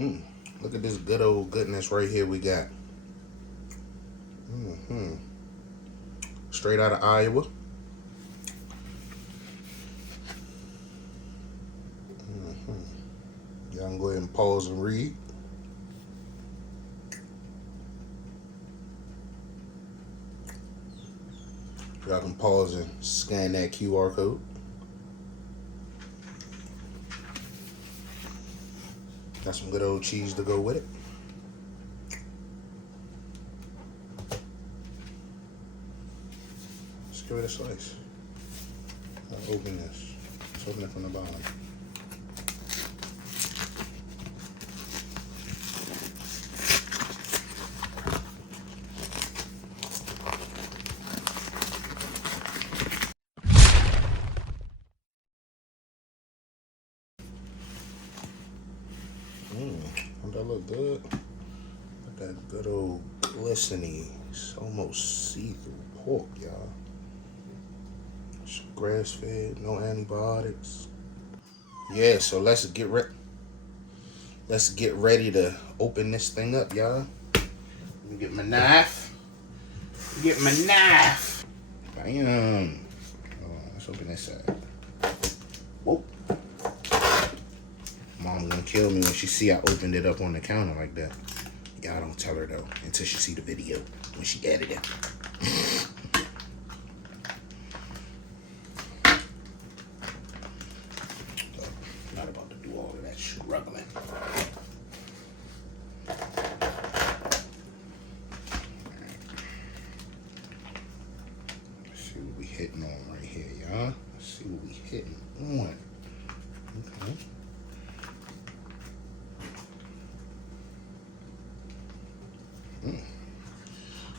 Look at this good old goodness right here we got. Straight out of Iowa. Y'all can go ahead and pause and read. Y'all can pause and scan that QR code. Got some good old cheese to go with it. Let's give it a slice. I'll open this. Let's open it from the bottom. Don't that look good? Got that good old glistening, it's almost see-through pork, y'all. It's grass-fed, no antibiotics. Yeah, so let's get ready to open this thing up, y'all. Let me get my knife. Bam. Let's open this side. Whoa. Mom gonna kill me when she see I opened it up on the counter like that. Y'all don't tell her though until she see the video when she edit it. Not about to do all of that struggling. Let's see what we hitting on right here, y'all. Let's see what we hitting on. Okay.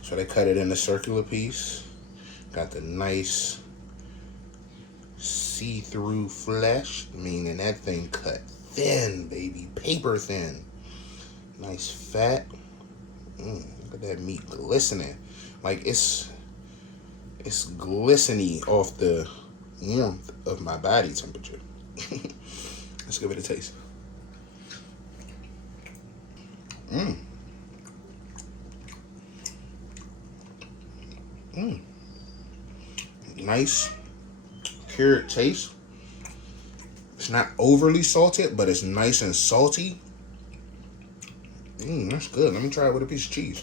So they cut it in a circular piece. Got the nice see-through flesh, meaning that thing cut thin, baby, paper thin. Nice fat. Look at that meat glistening. Like it's glistening off the warmth of my body temperature. Let's give it a taste. Nice cured taste. It's not overly salted, but it's nice and salty. That's good. Let me try it with a piece of cheese.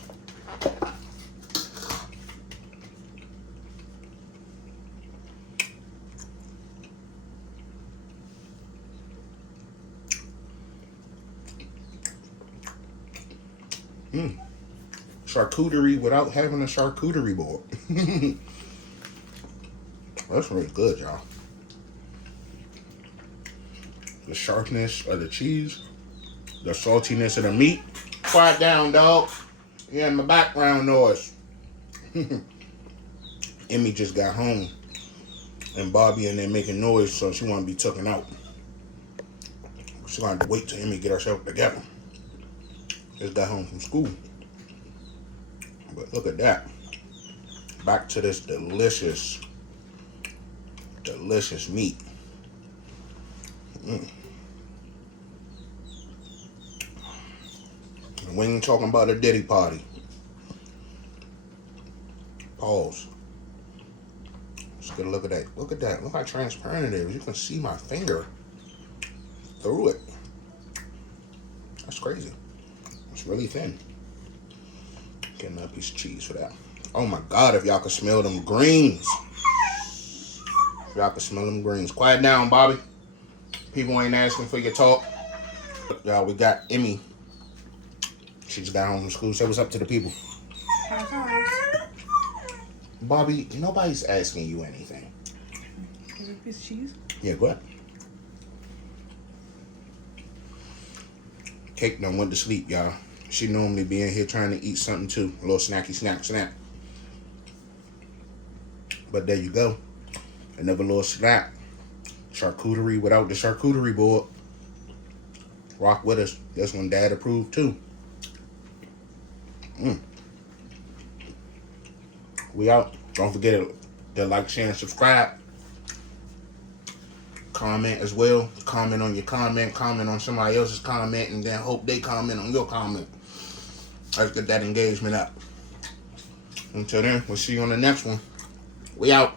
Charcuterie without having a charcuterie board. That's really good, y'all. The sharpness of the cheese, the saltiness of the meat. Quiet down, dog. You're in my background noise. Emmy just got home, and Bobby in there making noise, so she want to be taken out. She's going to have to wait till Emmy get herself together. Just got home from school. But look at that. Back to this delicious meat. And we ain't talking about a Diddy party. Pause. Let's get a look at that. Look at that. Look how transparent it is. You can see my finger through it. That's crazy. It's really thin. Getting another piece of cheese for that. Oh my God, if y'all can smell them greens. If y'all can smell them greens. Quiet down, Bobby. People ain't asking for your talk. Y'all, we got Emmy. She just got home from school. Say what's up to the people. Bobby, nobody's asking you anything. Is there a piece of cheese? Yeah, go ahead. Cake done went to sleep, y'all. She normally be in here trying to eat something too. A little snacky snap. But there you go. Another little snack. Charcuterie without the charcuterie board. Rock with us. This one Dad approved too. We out. Don't forget to like, share, and subscribe. comment as well. Comment on your comment. Comment on somebody else's comment, and then hope they comment on your comment. Let's get that engagement up. Until then, we'll see you on the next one. We out.